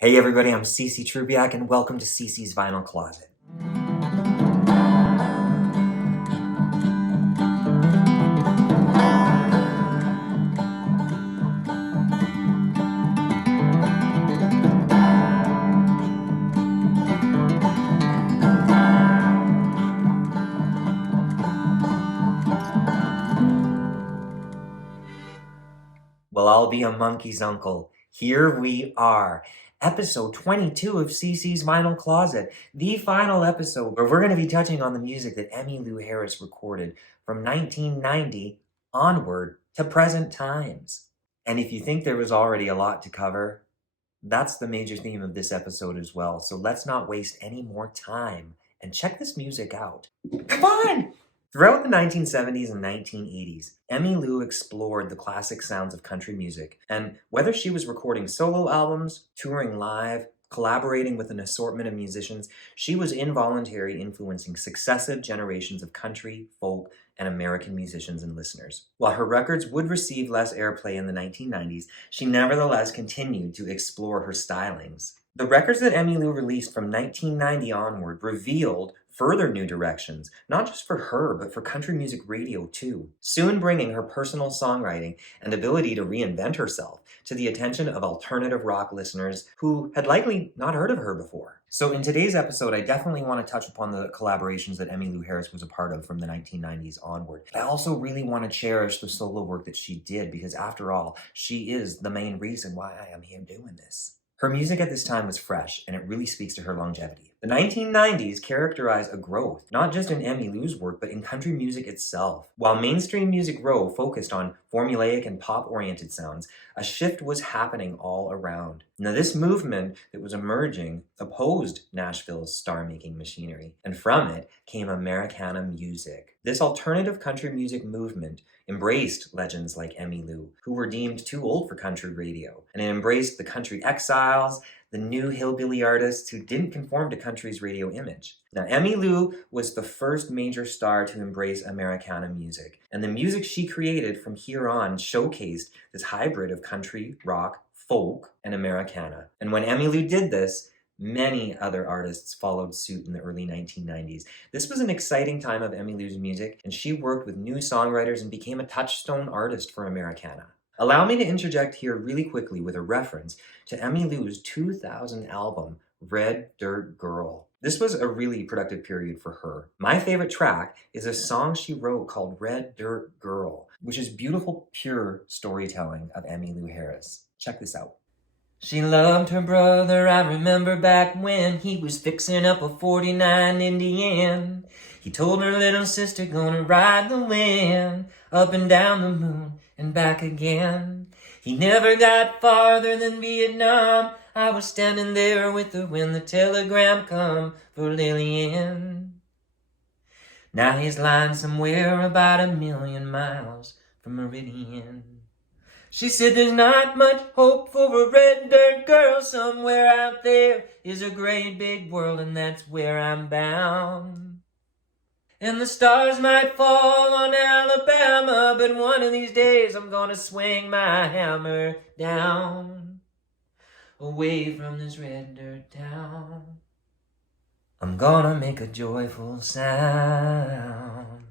Hey everybody, I'm Trubiak and welcome to CC's Vinyl Closet. Well, I'll be a monkey's uncle. Here we are. Episode 22 of CC's Vinyl Closet, the final episode where we're going to be touching on the music that Emmylou Harris recorded from 1990 onward to present times. And if you think there was already a lot to cover, that's the major theme of this episode as well. So let's not waste any more time and check this music out. Come on! Throughout the 1970s and 1980s, Emmylou explored the classic sounds of country music, and whether she was recording solo albums, touring live, collaborating with an assortment of musicians, she was involuntarily influencing successive generations of country, folk, and American musicians and listeners. While her records would receive less airplay in the 1990s, she nevertheless continued to explore her stylings. The records that Emmylou released from 1990 onward revealed further new directions, not just for her, but for country music radio too, soon bringing her personal songwriting and ability to reinvent herself to the attention of alternative rock listeners who had likely not heard of her before. So in today's episode, I definitely want to touch upon the collaborations that Emmylou Harris was a part of from the 1990s onward. But I also really want to cherish the solo work that she did because after all, she is the main reason why I am here doing this. Her music at this time was fresh, and it really speaks to her longevity. The 1990s characterized a growth, not just in Emmylou's work, but in country music itself. While mainstream music row focused on formulaic and pop-oriented sounds, a shift was happening all around. Now, this movement that was emerging opposed Nashville's star-making machinery, and from it came Americana music. This alternative country music movement embraced legends like Emmylou, who were deemed too old for country radio, and it embraced the country exiles, the new hillbilly artists who didn't conform to country's radio image. Now, Emmylou was the first major star to embrace Americana music, and the music she created from here on showcased this hybrid of country, rock, folk, and Americana. And when Emmylou did this, many other artists followed suit in the early 1990s. This was an exciting time of Emmylou's music, and she worked with new songwriters and became a touchstone artist for Americana. Allow me to interject here really quickly with a reference to Emmylou's 2000 album, Red Dirt Girl. This was a really productive period for her. My favorite track is a song she wrote called Red Dirt Girl, which is beautiful, pure storytelling of Emmylou Harris. Check this out. She loved her brother, I remember back when he was fixing up a 49 Indian. He told her little sister, gonna ride the wind up and down the moon and back again. He never got farther than Vietnam. I was standing there with her when the telegram come for Lillian. Now he's lying somewhere about 1,000,000 miles from Meridian. She said there's not much hope for a red dirt girl. Somewhere out there is a great big world, and that's where I'm bound. And the stars might fall on Alabama, but one of these days I'm gonna swing my hammer down, away from this red dirt town. I'm gonna make a joyful sound.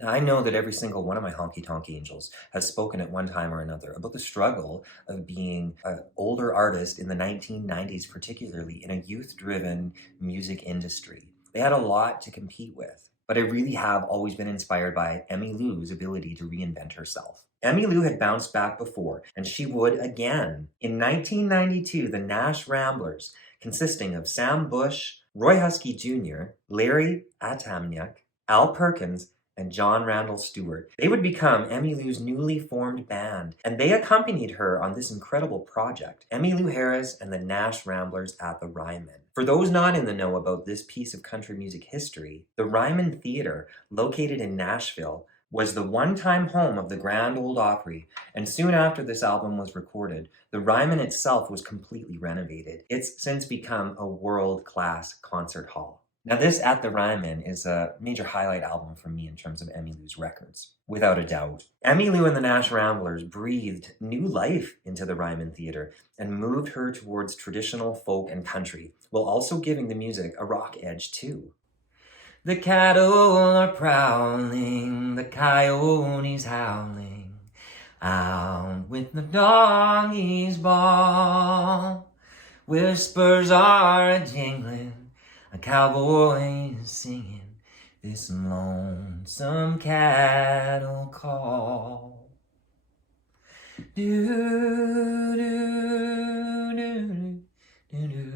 Now, I know that every single one of my honky-tonk angels has spoken at one time or another about the struggle of being an older artist in the 1990s, particularly in a youth-driven music industry. They had a lot to compete with, but I really have always been inspired by Emmylou's ability to reinvent herself. Emmylou had bounced back before, and she would again. In 1992, the Nash Ramblers, consisting of Sam Bush, Roy Husky Jr., Larry Atamniak, Al Perkins, and John Randall Stewart. They would become Emmylou's newly formed band, and they accompanied her on this incredible project, Emmylou Harris and the Nash Ramblers at the Ryman. For those not in the know about this piece of country music history, the Ryman Theater, located in Nashville, was the one-time home of the Grand Ole Opry, and soon after this album was recorded, the Ryman itself was completely renovated. It's since become a world-class concert hall. Now, this At the Ryman is a major highlight album for me in terms of Emmylou's records, without a doubt. Emmylou and the Nash Ramblers breathed new life into the Ryman Theatre and moved her towards traditional folk and country, while also giving the music a rock edge too. The cattle are prowling, the coyotes howling, out with the doggies bawl. Whispers are a-jingling, a cowboy is singing this lonesome cattle call. Do, do, do, do, do, do, do.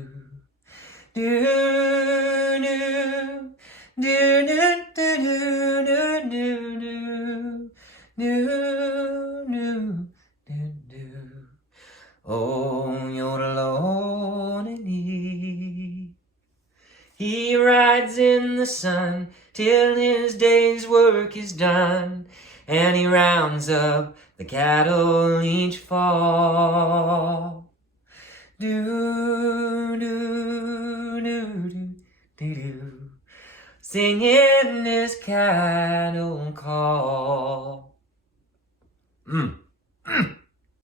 Do do do do do do do do do do. Oh, yodelonely. He rides in the sun till his day's work is done, and he rounds up the cattle each fall. Do do do do do do. Singing this cattle call.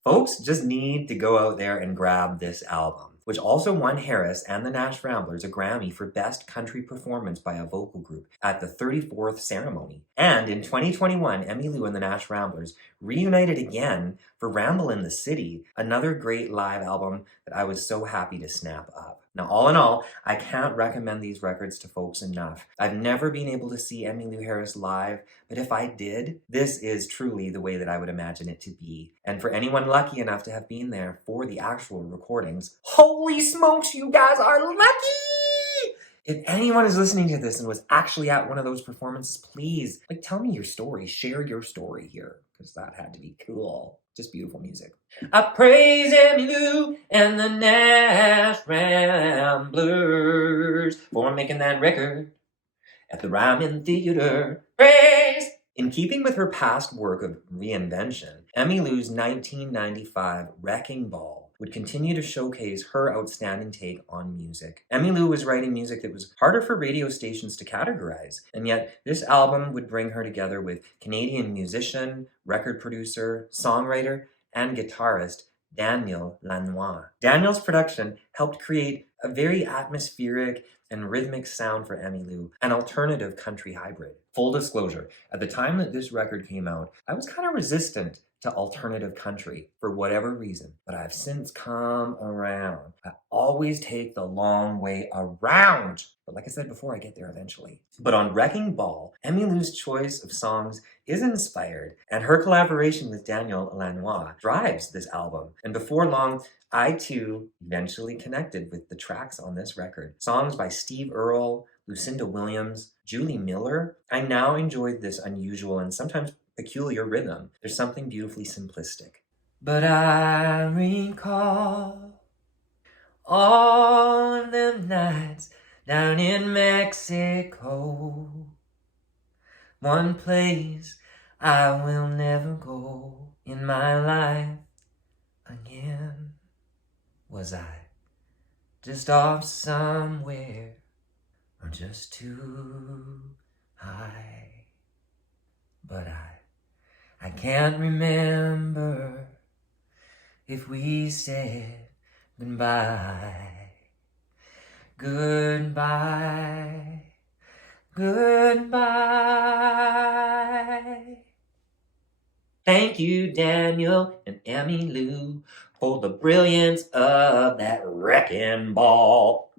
Folks just need to go out there and grab this album, which also won Harris and the Nash Ramblers a Grammy for Best Country Performance by a Vocal Group at the 34th ceremony. And in 2021, Emmylou and the Nash Ramblers reunited again for Ramble in the City, another great live album that I was so happy to snap up. Now, all in all, I can't recommend these records to folks enough. I've never been able to see Emmylou Harris live, but if I did, this is truly the way that I would imagine it to be. And for anyone lucky enough to have been there for the actual recordings, holy smokes, you guys are lucky! If anyone is listening to this and was actually at one of those performances, please, tell me your story. Share your story here, because that had to be cool. Just beautiful music. I praise Emmylou and the Nash Ramblers for making that record at the Ryman Theatre. Praise! In keeping with her past work of reinvention, Emmylou's 1995 Wrecking Ball would continue to showcase her outstanding take on music. Emmylou was writing music that was harder for radio stations to categorize, and yet this album would bring her together with Canadian musician, record producer, songwriter, and guitarist Daniel Lanois. Daniel's production helped create a very atmospheric and rhythmic sound for Emmylou, an alternative country hybrid. Full disclosure, at the time that this record came out, I was kind of resistant to alternative country for whatever reason, but I've since come around. I always take the long way around, but like I said before, I get there eventually. But on Wrecking Ball, Emmylou's choice of songs is inspired, and her collaboration with Daniel Lanois drives this album. And before long, I too eventually connected with the tracks on this record. Songs by Steve Earle, Lucinda Williams, Julie Miller. I now enjoyed this unusual and sometimes peculiar rhythm. There's something beautifully simplistic. But I recall all of them nights down in Mexico. One place I will never go in my life again. Was I just off somewhere or just too high? But I can't remember if we said goodbye. Goodbye. Goodbye. Thank you, Daniel and Emmylou, for the brilliance of that Wrecking Ball.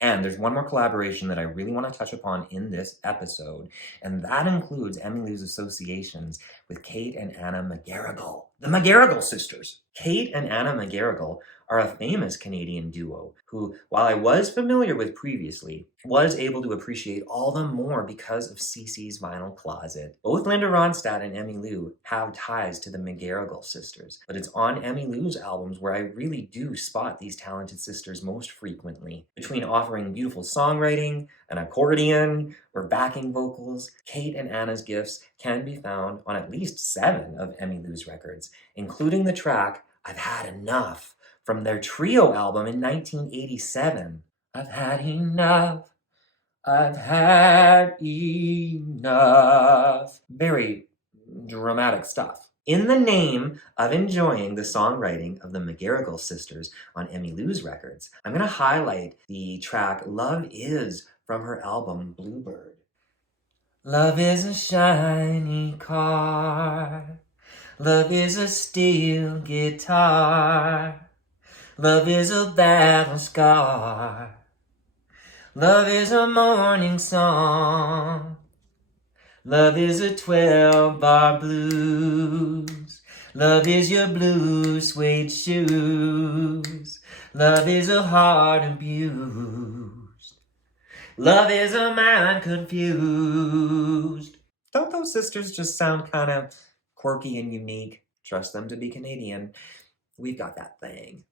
And there's one more collaboration that I really want to touch upon in this episode, and that includes Emmylou's associations with Kate and Anna McGarrigle, the McGarrigle sisters. Kate and Anna McGarrigle are a famous Canadian duo who, while I was familiar with previously, was able to appreciate all the more because of CC's Vinyl Closet. Both Linda Ronstadt and Emmylou have ties to the McGarrigle sisters, but it's on Emmylou's albums where I really do spot these talented sisters most frequently. Between offering beautiful songwriting, an accordion, or backing vocals, Kate and Anna's gifts can be found on at least 7 of Emmylou's records, including the track I've Had Enough from their trio album in 1987. I've had enough I've had enough. Very dramatic stuff. In the name of enjoying the songwriting of the McGarrigle sisters on Emmylou's records, I'm going to highlight the track Love Is from her album Bluebird. Love is a shiny car. Love is a steel guitar. Love is a battle scar. Love is a morning song. Love is a 12-bar blues. Love is your blue suede shoes. Love is a heart abused. Love is a mind confused. Don't those sisters just sound kind of quirky and unique? Trust them to be Canadian. We've got that thing.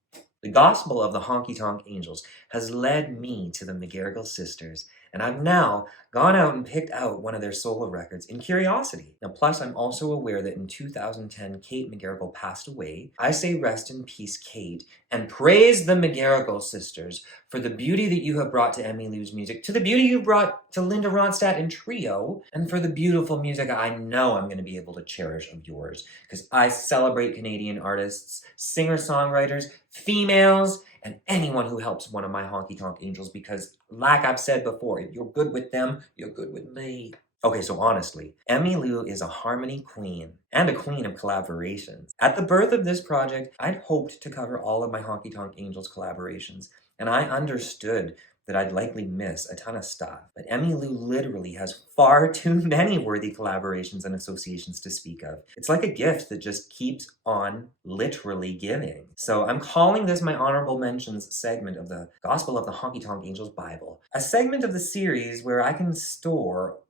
The gospel of the Honky Tonk Angels has led me to the McGarrigle sisters, and I've now gone out and picked out one of their solo records in curiosity. Now, plus, I'm also aware that in 2010, Kate McGarrigle passed away. I say rest in peace, Kate, and praise the McGarrigle sisters for the beauty that you have brought to Emmylou's music, to the beauty you brought to Linda Ronstadt and Trio, and for the beautiful music I know I'm going to be able to cherish of yours, because I celebrate Canadian artists, singer-songwriters, females, and anyone who helps one of my Honky Tonk Angels, because, like I've said before, if you're good with them, you're good with me. Okay, so honestly, Emmylou is a harmony queen and a queen of collaborations. At the birth of this project, I'd hoped to cover all of my Honky Tonk Angels collaborations, and I understood that I'd likely miss a ton of stuff. But Emmylou literally has far too many worthy collaborations and associations to speak of. It's like a gift that just keeps on literally giving. So I'm calling this my honorable mentions segment of the Gospel of the Honky Tonk Angels Bible, a segment of the series where I can store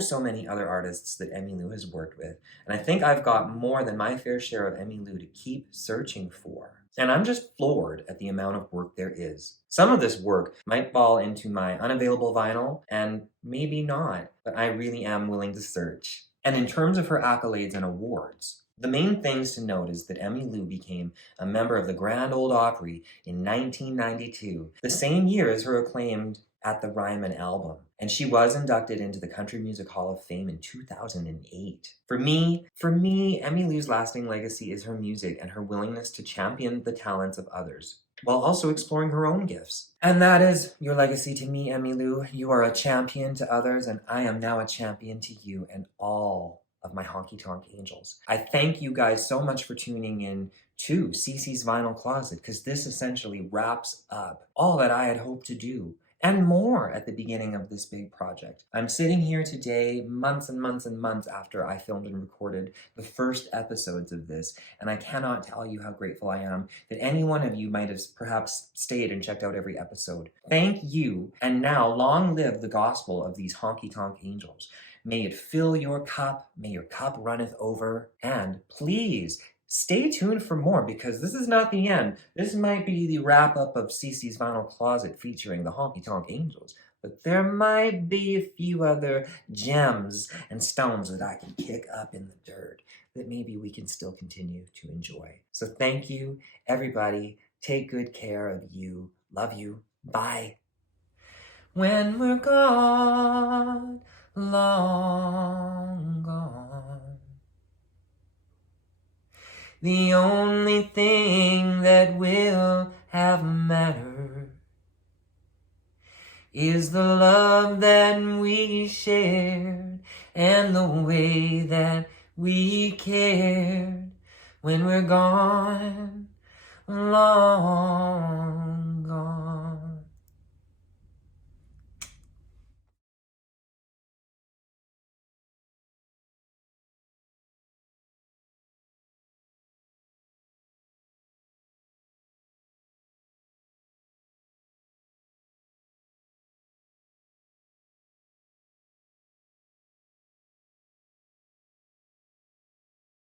so many other artists that Emmylou has worked with. And I think I've got more than my fair share of Emmylou to keep searching for. And I'm just floored at the amount of work there is. Some of this work might fall into my unavailable vinyl, and maybe not, but I really am willing to search. And in terms of her accolades and awards, the main things to note is that Emmylou became a member of the Grand Ole Opry in 1992, the same year as her acclaimed At the Ryman album. And she was inducted into the Country Music Hall of Fame in 2008. For me, Emmylou's lasting legacy is her music and her willingness to champion the talents of others, while also exploring her own gifts. And that is your legacy to me, Emmylou. You are a champion to others, and I am now a champion to you and all of my Honky Tonk Angels. I thank you guys so much for tuning in to CC's Vinyl Closet, because this essentially wraps up all that I had hoped to do, and more at the beginning of this big project. I'm sitting here today, months and months and months after I filmed and recorded the first episodes of this, and I cannot tell you how grateful I am that any one of you might have perhaps stayed and checked out every episode. Thank you, and now long live the gospel of these Honky Tonk Angels. May it fill your cup, may your cup runneth over, and please, stay tuned for more, because this is not the end. This might be the wrap-up of CC's Vinyl Closet featuring the Honky Tonk Angels, but there might be a few other gems and stones that I can kick up in the dirt that maybe we can still continue to enjoy. So thank you, everybody. Take good care of you. Love you. Bye. When we're gone, long gone, the only thing that will have mattered is the love that we shared and the way that we cared. When we're gone, long